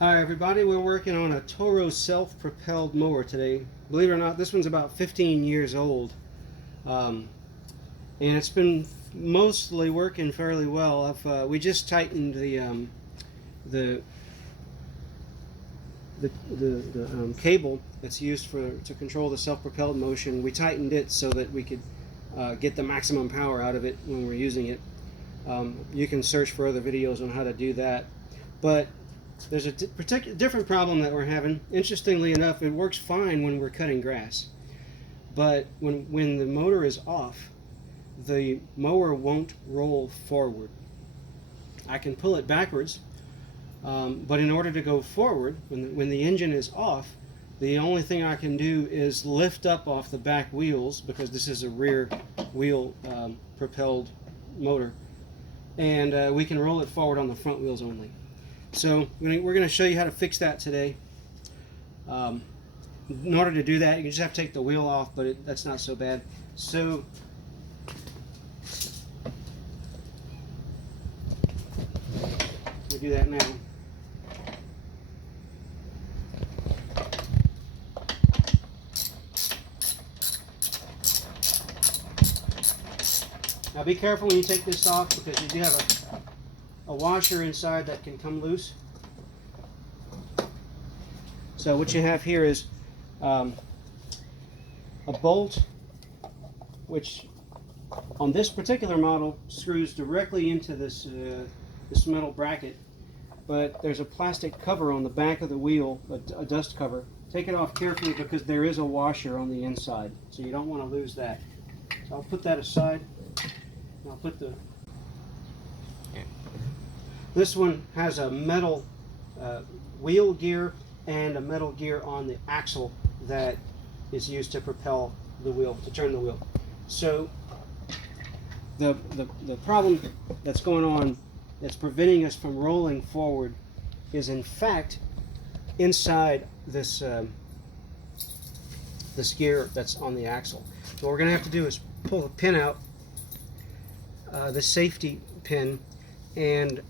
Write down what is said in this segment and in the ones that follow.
Hi everybody, we're working on a Toro self-propelled mower today. Believe it or not, this one's about 15 years old. And it's been mostly working fairly well. We just tightened the cable that's used to control the self-propelled motion. We tightened it so that we could get the maximum power out of it when we're using it. You can search for other videos on how to do that. But there's a different problem that we're having. Interestingly enough, it works fine when we're cutting grass. But when the motor is off, the mower won't roll forward. I can pull it backwards, but in order to go forward, when the engine is off, the only thing I can do is lift up off the back wheels, because this is a rear wheel propelled motor, and we can roll it forward on the front wheels only. So we're going to show you how to fix that today. In order to do that, you just have to take the wheel off, but that's not so bad. So we do that now. Now be careful when you take this off, because you do have a washer inside that can come loose. So what you have here is a bolt, which on this particular model screws directly into this metal bracket, but there's a plastic cover on the back of the wheel, a dust cover. Take it off carefully, because there is a washer on the inside, so you don't want to lose that. So I'll put that aside. I'll put this one has a metal wheel gear and a metal gear on the axle that is used to propel the wheel, to turn the wheel. So the problem that's going on, that's preventing us from rolling forward, is in fact inside this this gear that's on the axle. So what we're going to have to do is pull the pin out, the safety pin, and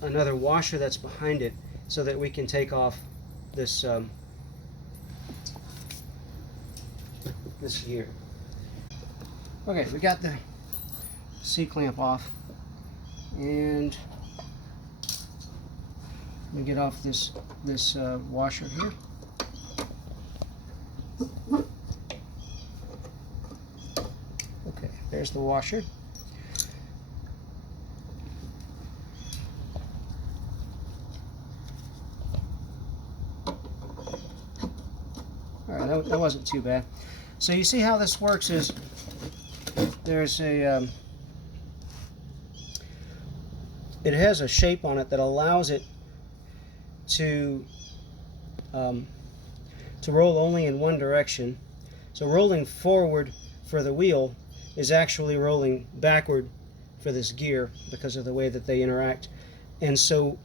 another washer that's behind it, so that we can take off this this gear. Okay, we got the C-clamp off, and we get off this washer here. Okay, there's the washer. Alright, that wasn't too bad. So you see how this works is there's a it has a shape on it that allows it to roll only in one direction. So rolling forward for the wheel is actually rolling backward for this gear, because of the way that they interact. And so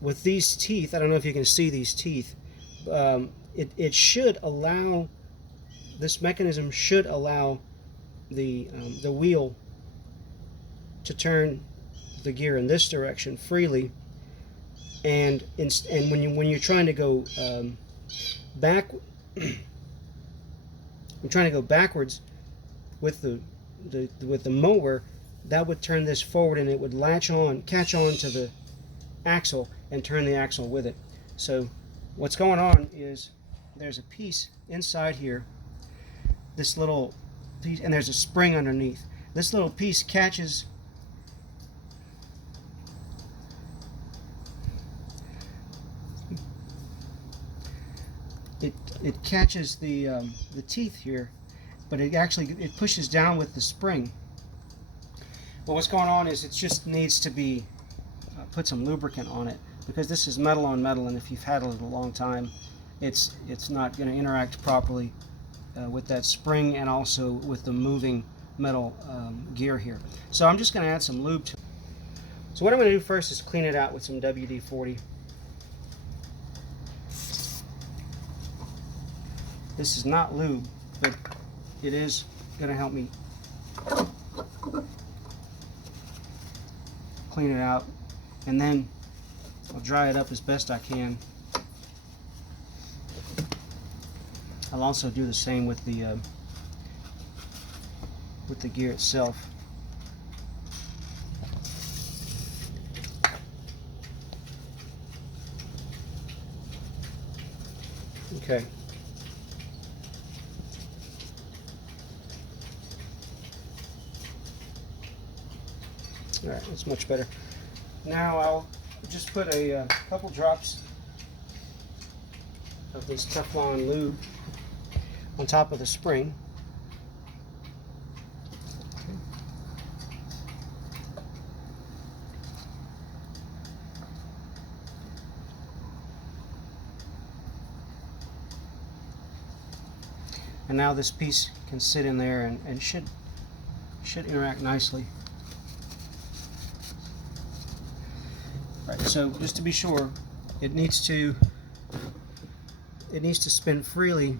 with these teeth, I don't know if you can see these teeth, it should allow, this mechanism should allow the wheel to turn the gear in this direction freely, and when you're trying to go back, I'm trying to go backwards with the mower, that would turn this forward, and it would catch on to the axle and turn the axle with it. So what's going on is there's a piece inside here, this little piece, and there's a spring underneath. This little piece catches it catches the teeth here, but it pushes down with the spring. But what's going on is it just needs to be put some lubricant on it, because this is metal on metal, and if you've had it a long time, it's not going to interact properly with that spring, and also with the moving metal gear here. So I'm just going to add some lube to it. So what I'm going to do first is clean it out with some WD-40. This is not lube, but it is going to help me clean it out. And then I'll dry it up as best I can. I'll also do the same with the gear itself. Okay. All right, that's much better. Now I'll just put a couple drops of this Teflon lube on top of the spring. Okay. And now this piece can sit in there and should interact nicely. Right, so just to be sure, it needs to spin freely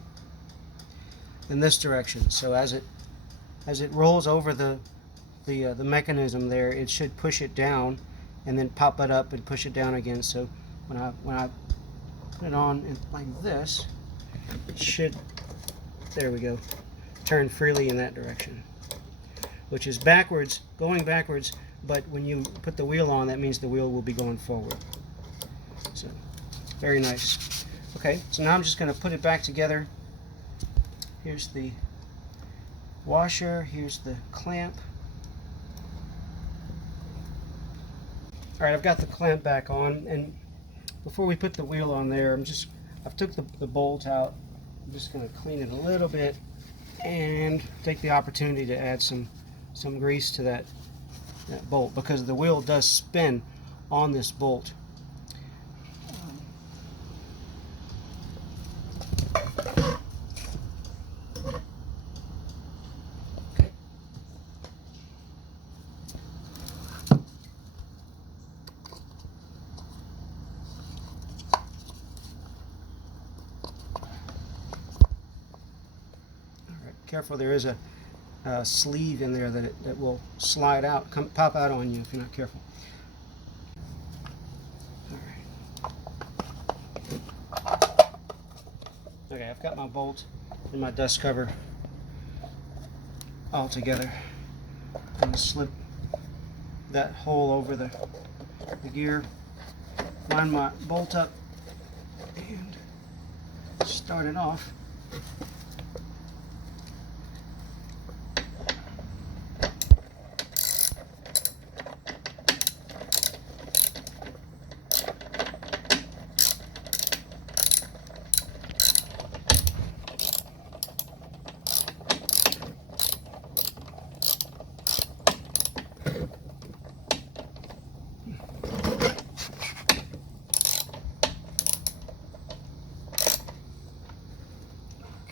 in this direction. So as it rolls over the mechanism there, it should push it down and then pop it up and push it down again. So when I put it on like this, it should, there we go, turn freely in that direction, which is backwards, going backwards. But when you put the wheel on, that means the wheel will be going forward. So, very nice. Okay, so now I'm just going to put it back together. Here's the washer, here's the clamp. Alright, I've got the clamp back on, and before we put the wheel on there, I've took the bolt out. I'm just going to clean it a little bit and take the opportunity to add some grease to that bolt, because the wheel does spin on this bolt. Okay. All right, careful, there is a sleeve in there that will slide out, pop out on you if you're not careful. Alright. Okay, I've got my bolt and my dust cover all together. I'm going to slip that hole over the gear, line my bolt up, and start it off.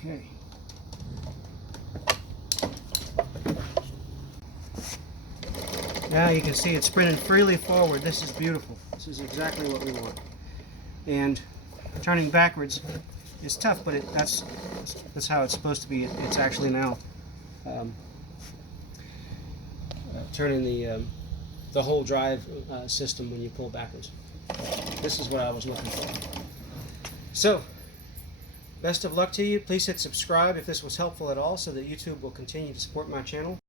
Okay. Now you can see it's spinning freely forward. This is beautiful. This is exactly what we want. And turning backwards is tough, but that's how it's supposed to be. It's actually now turning the whole drive system when you pull backwards. This is what I was looking for. So, best of luck to you. Please hit subscribe if this was helpful at all, so that YouTube will continue to support my channel.